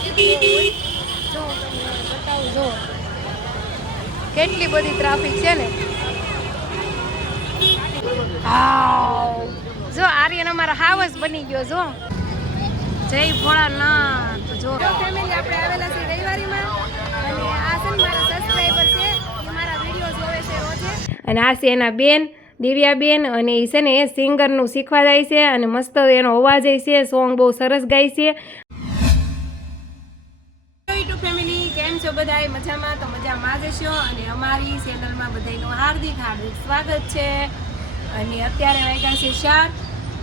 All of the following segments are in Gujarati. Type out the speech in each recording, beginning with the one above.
ટ્રાફિક હોય જો તમને બતાવું જો કેટલી બધી ટ્રાફિક છે ને. હા જો આર્યન અમારા હાવસ બની ગયો જો. જય ભોળાનાથ. જો ફેમિલી આપણે આવેલા છે રવિવારીમાં અને આ છે મારા સબસ્ક્રાઇબર છે એ મારા વિડીયો જોવે છે રોજે અને આ છે એના બેન દિવ્યાબેન અને એ છે ને એ સિંગરનું શીખવા જાય છે અને મસ્ત એનો અવાજ છે. સોંગ બહુ સરસ ગાય છે. યુટ્યુબ ફેમિલી કેમ છો બધાય મજામાં? તો મજામાં જ છો અને અમારી ચેનલમાં બધાનું હાર્દિક હાર્દિક સ્વાગત છે. અને અત્યારે વાગ્યા છે 4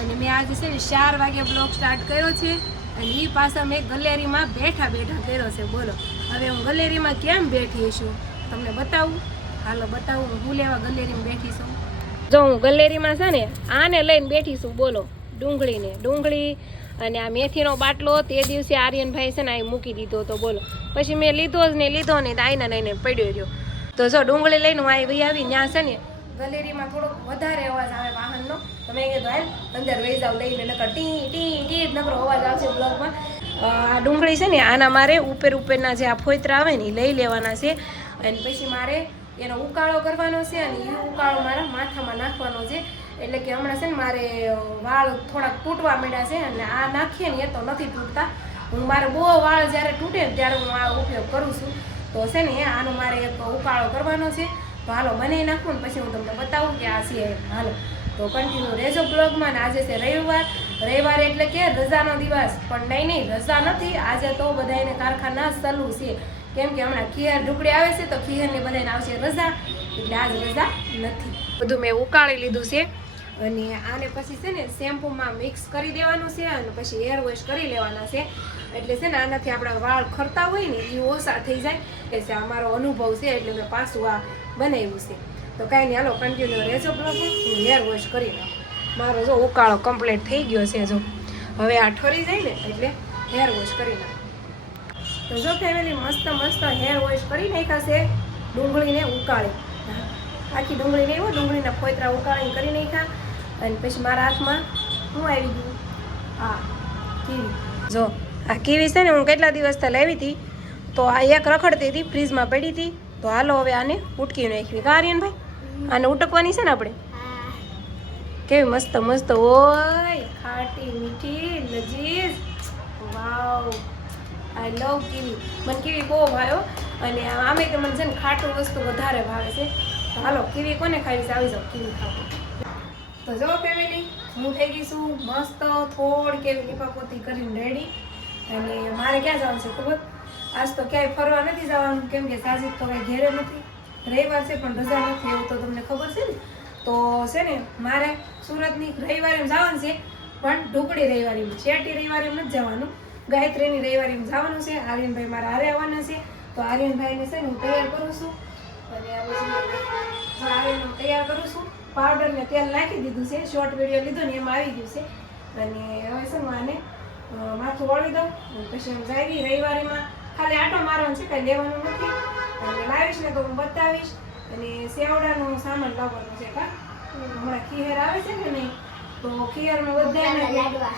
અને મેં આજે છે ને 4 વાગે બ્લોગ સ્ટાર્ટ કર્યો છે અને એ પાછા મેં ગેલેરીમાં બેઠા કર્યો છે. બોલો હવે હું ગેલેરીમાં કેમ બેઠી છું તમને બતાવું. હાલો બતાવું હું લેવા ગેલેરીમાં બેઠી છું. જો હું ગેલેરીમાં છે ને આને લઈને બેઠી છું. બોલો ડુંગળી અને આ મેથીનો બાટલો તે દિવસે આર્યનભાઈ છે ને આ મૂકી દીધો હતો. બોલો પછી મેં લીધો જ નહીં તો આઈને લઈને પડ્યો રહ્યો. તો જો ડુંગળી લઈને હું આવી ત્યાં છે ને ગેલેરીમાં થોડોક વધારે અવાજ આવે વાહનનો. તમે કીધું હાલ અંદર વહી જાવ લઈને નકર ટી ટી ટી નકરો અવાજ આવશે બ્લોગમાં. આ ડુંગળી છે ને આના મારે ઉપરના જે આ ફોતરા આવે ને એ લઈ લેવાના છે અને પછી મારે એનો ઉકાળો કરવાનો છે અને એ ઉકાળો મારા માથામાં નાખવાનો છે. એટલે કે હમણાં છે ને મારે વાળ થોડાક તૂટવા માંડ્યા છે અને આ નાખીએ ને એ તો નથી તૂટતા. હું મારે બહુ વાળ જ્યારે તૂટે ને ત્યારે હું આ ઉપયોગ કરું છું. તો છે ને આનો મારે એક ઉકાળો કરવાનો છે. તો હાલો બનાવી નાખું ને પછી હું તમને બતાવું કે આ છે. હાલો તો કન્ટિન્યુ રહેજો બ્લોગમાં. ને આજે છે રવિવાર એટલે કે રજાનો દિવસ પણ નહીં રજા નથી આજે. તો બધાને કારખાના ચાલુ છે કેમ કે હમણાં ખીર ઢુકડી આવે છે તો ખીરની બધાને આવશે રજા એટલે આજ રજા નથી. બધું મેં ઉકાળી લીધું છે અને આને પછી છે ને શેમ્પૂમાં મિક્સ કરી દેવાનું છે અને પછી હેર વોશ કરી લેવાના છે. એટલે છે ને આનાથી આપણા વાળ ખરતા હોય ને એ ઓછા થઈ જાય. એટલે અમારો અનુભવ છે એટલે મેં પાછું આ બનાવ્યું છે. તો કાંઈ નહીં હાલો કન્ટિન્યુ રહેજો બ્લોગમાં. હું હેર વોશ કરી નાખું. મારો જો ઉકાળો કમ્પ્લીટ થઈ ગયો છે. જો હવે આ ઠરી જાય ને એટલે હેર વોશ કરી નાખું. તો જો ફેમિલી મસ્ત હેર વોશ કરી નાખ્યા છે. ડુંગળીને ઉકાળી આખી ડુંગળી નહીં ડુંગળીના ફોતરા ઉકાળીને કરી નાખ્યા અને પછી મારા હાથમાં શું આવી ગયું હા કીવી. જો આ કીવી છે ને હું કેટલા દિવસથી લાવી હતી તો આ એક રખડતી હતી ફ્રીજમાં પડી હતી. તો હાલો હવે આને ઉટકી નાખવી. આર્યન ભાઈ આને ઉટકવાની છે ને આપણે. કેવી મસ્ત હોય ખાટી મીઠી લજીજ. વાવ આઈ લવ કીવી. મને કીવી બહુ ભાવ્યો અને આમે કે મને છે ને ખાટું વસ્તુ વધારે ભાવે છે. તો હાલો કીવી કોને ખાવી છે આવી જાઓ કીવી ખાવું. તો જો ફેમિલી હું થઈ ગઈ છું મસ્ત થોડી કેવી લીપાપોતી કરીને રેડી. અને મારે ક્યાં જવાનું છે ખબર? આજ તો ક્યાંય ફરવા નથી જવાનું કેમ કે સાજીદ તો કંઈ ઘેરે નથી. રવિવાર છે પણ રજા નથી એવું તો તમને ખબર છે ને. તો છે ને મારે સુરતની રવિવારે જવાનું છે પણ ઢુકડી રવિવારીમાં શેટી રવિવારે નથી જવાનું. ગાયત્રીની રવિવારીમાં જવાનું છે. આર્યનભાઈ મારા હારે આવવાના છે. તો આર્યનભાઈને છે ને હું તૈયાર કરું છું અને આ પછી આર્યનને તૈયાર કરું છું. પાવડર ને તેલ નાખી દીધું છે. શોર્ટ વિડીયો લીધો ને એમાં આવી ગયું છે. અને હવે છે હું આને માથું વળી દઉં પછી હું જાવી રવિવારીમાં ખાલી આટો મારવાનો છે કાંઈ લેવાનું નથી. અને લાવીશ ને તો હું બતાવીશ. અને સેવડાનો સામાન લાવવાનો છે. હમણાં ખીર આવે છે કે નહીં તો ખીરમાં બધા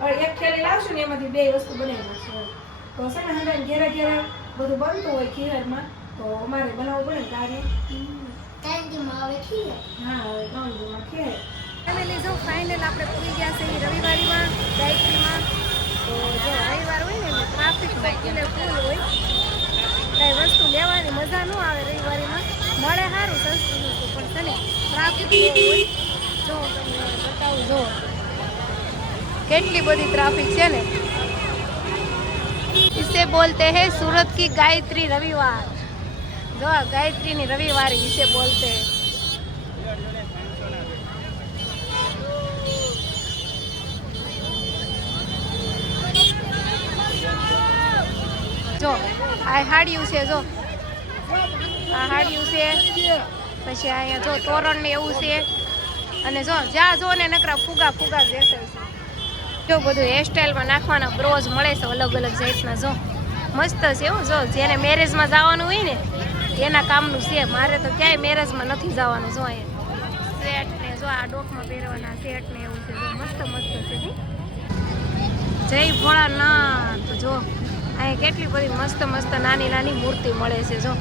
હા એક થેલી લાવશું ને એમાંથી 2 વસ્તુ બનાવી દઈશું. તો છે ને હવે ઘેરે બધું બનતું હોય ખીરમાં તો અમારે બનાવવું પડે ને કાર્ય. હા હવે કાંદીમાં ખીર. ફેમિલી જો ફાઇનલ આપણે પૂરી ગયા છે રવિવારીમાં ગાયત્રીમાં. તો જો રવિવાર હોય ને ટ્રાફિક ફૂલ હોય કાંઈ વસ્તુ લેવાની મજા ન આવે રવિવારીમાં. મળે સારું સસ્તું પણ છે ને ટ્રાફિક હોય. જો તમને બતાવું જો કેટલી બધી ટ્રાફિક છે ને. इसे बोलते हैं सूरत की गायत्री रविवार. जो गायत्री ની रविवार इसे बोलते हैं. જો આ હાડિયું છે. જો આ હાડિયું છે પછી અહીંયા જો તોરણ ને એવું છે અને જો જ્યાં જો ને નકરા ફુગા બેસે છે. જો બધું હેરસ્ટાઈલમાં નાખવાના બ્રોઝ મળે છે અલગ જાતના. જો મસ્ત છે એવું. જો જેને મેરેજમાં જવાનું હોય ને એના કામનું છે. મારે તો ક્યાંય મેરેજમાં નથી જવાનું. જો અહીંયા સેટ ને જો આ ડોકમાં પહેરવાના સેટ ને એવું છે. જો મસ્ત છે. જય ભોળાનાથ. જો અહીંયા કેટલી બધી મસ્ત મસ્ત નાની નાની મૂર્તિ મળે છે જો.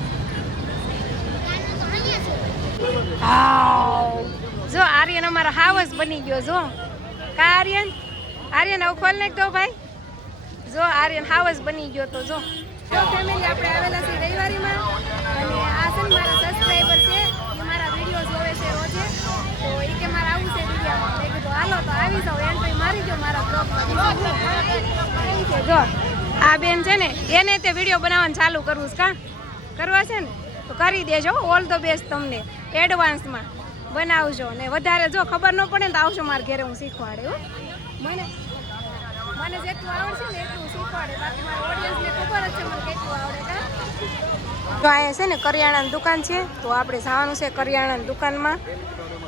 જો આર્યન અમારો હાવસ બની ગયો જો. કા આર્યન? આર્યન હવે ખોલ નાખ દો ભાઈ. જો આર્યન હાવસ બની ગયો તો જો. તો ફેમિલી આપણે આવેલા છે રવિવારીમાં અને આ છે ને મારા સબસ્ક્રાઈબર છે એ મારા વિડીયો જોવે છે રોજે. તો એ કે મારે આવું છે વિડીયોમાં. મેં કીધું હાલો તો આવી જાઓ એન્ટ્રી મારી દો મારા બ્લોગમાં. જો આ બેન છે ને એને તે વિડીયો બનાવવાનું ચાલુ કરવું છે. કા કરવા છે ને તો કરી દેજો. ઓલ ધ બેસ્ટ તમને એડવાન્સમાં બનાવજો ને વધારે જો ખબર ન પડે ને તો આવશો મારા ઘરે હું શીખવાડે. હો મને જેટલું આવડશે ને એટલું શીખવાડે. બાકી મારા ઓડિયન્સને ખબર જ છે મને કેટલું આવડે. તો અહીંયા છે ને કરિયાણાની દુકાન છે તો આપણે જવાનું છે કરિયાણાની દુકાનમાં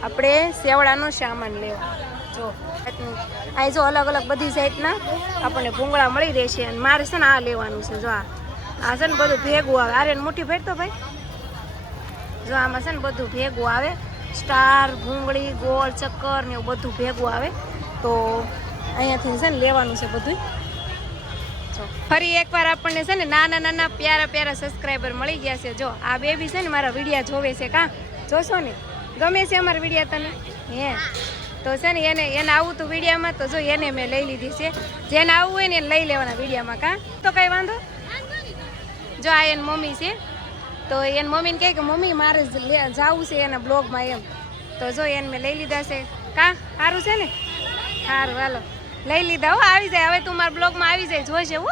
આપણે સેવડાનો સામાન લેવા. જો અહીં જો અલગ અલગ બધી જાતના આપણને ભૂંગળા મળી રહેશે અને મારે છે ને આ લેવાનું છે. જો આ છે ને બધું ભેગું આવે. આરે મુઠ્ઠી ફેરતો ભાઈ. જો આમાં છે ને બધું ભેગું આવે. સ્ટાર, ભૂંગળી, ગોળ, ચક્કર ને એવું બધું ભેગું આવે. તો અહીંયાથી છે ને લેવાનું છે બધું. જો ફરી એકવાર આપણને છે ને નાના નાના પ્યારા પ્યારા સબસ્ક્રાઈબર મળી ગયા છે. જો આ બેબી છે ને મારા વિડીયા જોવે છે. કાં જોશો ને? ગમે છે અમારા વિડીયા તને? હે તો છે ને એને આવું તું વિડીયામાં તો જો એને મેં લઈ લીધી છે. જેને આવવું હોય ને એને લઈ લેવાના વિડીયામાં. કાં તો કંઈ વાંધો. જો આ એની મમ્મી છે તો એની મમ્મીને કહે કે મમ્મી મારે જવું છે એના બ્લોગમાં એમ. તો જો એને મેં લઈ લીધા છે. કાં સારું છે ને? સારું હાલો લઈ લીધા. હો આવી જાય હવે તું મારા બ્લોગમાં આવી જાય જોઈશે. હો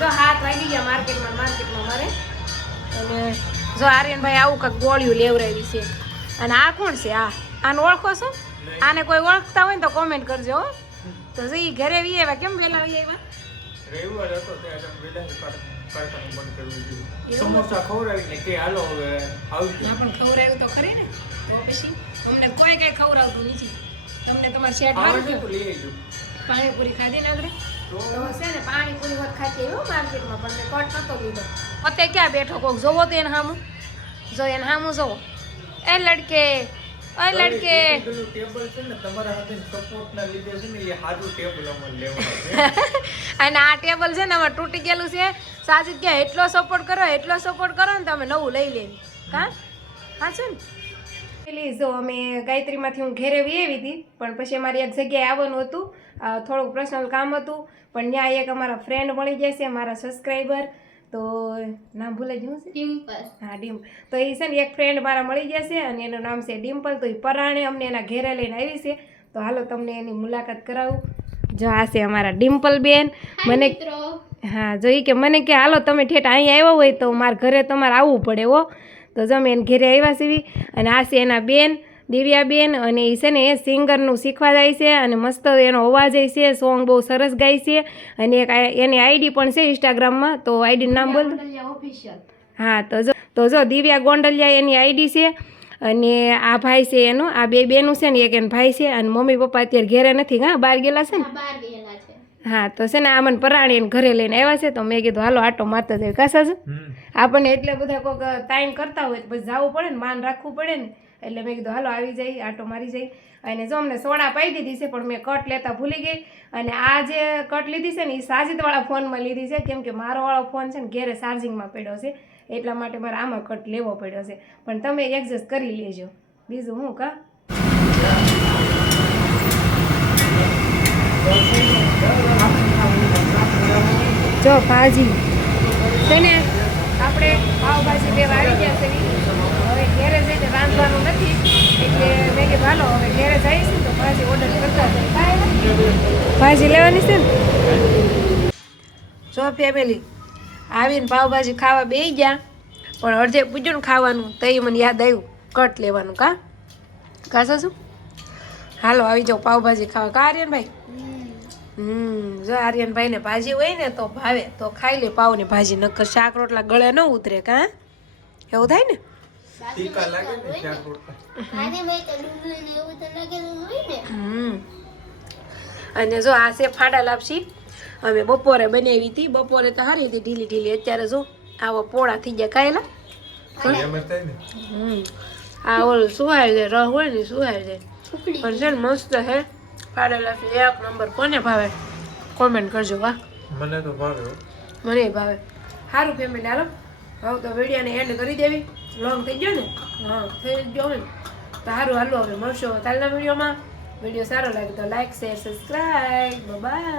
જો 7 વાગી ગયા માર્કેટમાં મારે. અને જો આર્યનભાઈ આવું કાંઈક ગોળિયું લેવડાવી છે. અને આ કોણ છે? આને ઓળખો છો? આને કોઈ ઓળખતા હોય ને તો કોમેન્ટ કરજો. હો તો જો એ ઘરે વી આવ્યા. કેમ વહેલા વી આવ્યા? રવિવાર હતો ત્યારે વેલા કારખાનું બંધ કરવું જોઈએ. સમોસા ખવડાવીને કે હાલો હવે આવજો. ના પણ ખવડાવ્યું તો ખરી ને. તો પછી અમને કોઈ કઈ ખવડાવતું નથી. તમને તમારે શેટ આવજો તો લઈ આવજો. પાણીપુરી ખાધી ને આગળ તો છે ને પાણીપુરી વખત ખાતી આવ્યો માર્કેટમાં પણ મેં કટ નતો લીધો. પોતે ક્યાં બેઠો કોક જોવો તો એને સામું જો એને સામું જોવો. એ લડકે પેલું ટેબલ છે ને તમારા હાથે સપોર્ટના લીધે છે ને એ સારું ટેબલ અમારે લેવાનું છે. અને આ ટેબલ છે ને અમારે તૂટી ગયેલું છે. સાચી ક્યાં એટલો સપોર્ટ કરો ને તમે નવું લઈ લેવી. કાં હા છે ને પેલી જો અમે ગાયત્રીમાંથી હું ઘેરે વી આવી હતી પણ પછી અમારી એક જગ્યાએ આવવાનું હતું. થોડુંક પર્સનલ કામ હતું પણ ત્યાં એક અમારા ફ્રેન્ડ મળી ગયા છે મારા સબસ્ક્રાઈબર. તો નામ ભૂલાઈ ગયું છે? ડિમ્પલ. હા ડિમ્પલ. તો એ છે ને એક ફ્રેન્ડ મારા મળી ગયા છે અને એનું નામ છે ડિમ્પલ. તો એ પરાણે અમને એના ઘેરે લઈને આવી છે. તો હાલો તમને એની મુલાકાત કરાવું. જો આ છે અમારા ડિમ્પલ બેન. મને હા જો એ કે મને કે હાલો તમે ઠેઠ અહીંયા આવ્યા હોય તો મારા ઘરે તમારે આવવું પડે. હો તો જો અમે એને ઘેરે આવ્યા છીએ. અને આ છે એના બેન દિવ્યાબેન. અને એ છે ને એ સિંગરનું શીખવા જાય છે અને મસ્ત એનો અવાજ છે. સોંગ બહુ સરસ ગાય છે. અને એક એની આઈડી પણ છે ઇન્સ્ટાગ્રામમાં. તો આઈડીનું નામ બોલ. હા તો જો દિવ્યા ગોંડલિયા એની આઈડી છે. અને આ ભાઈ છે એનો આ બે બેનું છે ને એક એનો ભાઈ છે. અને મમ્મી પપ્પા અત્યારે ઘેરે નથી. હા બહાર ગયેલા છે ને. હા તો છે ને આ મને પરાણી એને ઘરે લઈને આવ્યા છે. તો મેં કીધું હાલો આટો મારતા જાય. કાસા છે આપણને એટલે બધા કોઈક ટાઈમ કરતા હોય પછી જવું પડે ને માન રાખવું પડે ને. એટલે મેં કીધું હાલો આવી જાય આટો મારી જાય. અને જો અમને સોડા પાઈ દીધી છે પણ મેં કટ લેતા ભૂલી ગઈ. અને આ જે કટ લીધી છે ને એ સાજીદવાળા ફોનમાં લીધી છે કેમ કે મારો વાળો ફોન છે ને ઘેરે ચાર્જિંગમાં પડ્યો છે એટલા માટે મારે આમાં કટ લેવો પડ્યો છે. પણ તમે એડજસ્ટ કરી લેજો. બીજું હું કા જો ભાજી છે ને આપણે પાવભાજી લેવા આવી ગયા છે. હવે ઘેરે જઈને રાંધવાનું નથી એટલે મેં કીધું હાલો હવે ઘેરે જઈશું તો ભાજી ઓર્ડર કરતા ભાજી લેવાની છે ને. જો ફેમિલી આવીને પાવભાજી ખાવા બેસી ગયા પણ અડધે પૂછ્યું ને ખાવાનું તો એ મને યાદ આવ્યું કટ લેવાનું. કાશો શું હાલો આવી જાઓ પાવભાજી ખાવા. કા આર્યનભાઈ? જો આર્યનભાઈને ભાજી હોય ને તો ભાવે તો ખાઈ લે પાવની ભાજી. નકર શાક રોટલા ગળે ન ઉતરે. કાં એવું થાય ને? અને જો આ છે ફાડા લાપસી અમે બપોરે બનાવી હતી. બપોરે તો હારી હતી ઢીલી ઢીલી. અત્યારે જો આવો પોળા થઈ ગયા. કાયેલા આ ઓલું સુહાય જાય રહ હોય ને સુહાય જાય. પણ છે ને મસ્ત હે ફાડા લાપસી એક નંબર. કોને ભાવે? કોમેન્ટ કરજો વાહ મને તો ભાવે હો. મને ભાવે સારું ફેમિલી હાલો હવે તો વિડીયોને એન્ડ કરી દેવી લોંગ થઈ ગયો ને હા થઈ ગયો ને તો સારું હાલો હવે મળશો કાલના વિડીયોમાં વિડીયો સારો લાગે તો લાઈક શેર સબસ્ક્રાઈબ બાય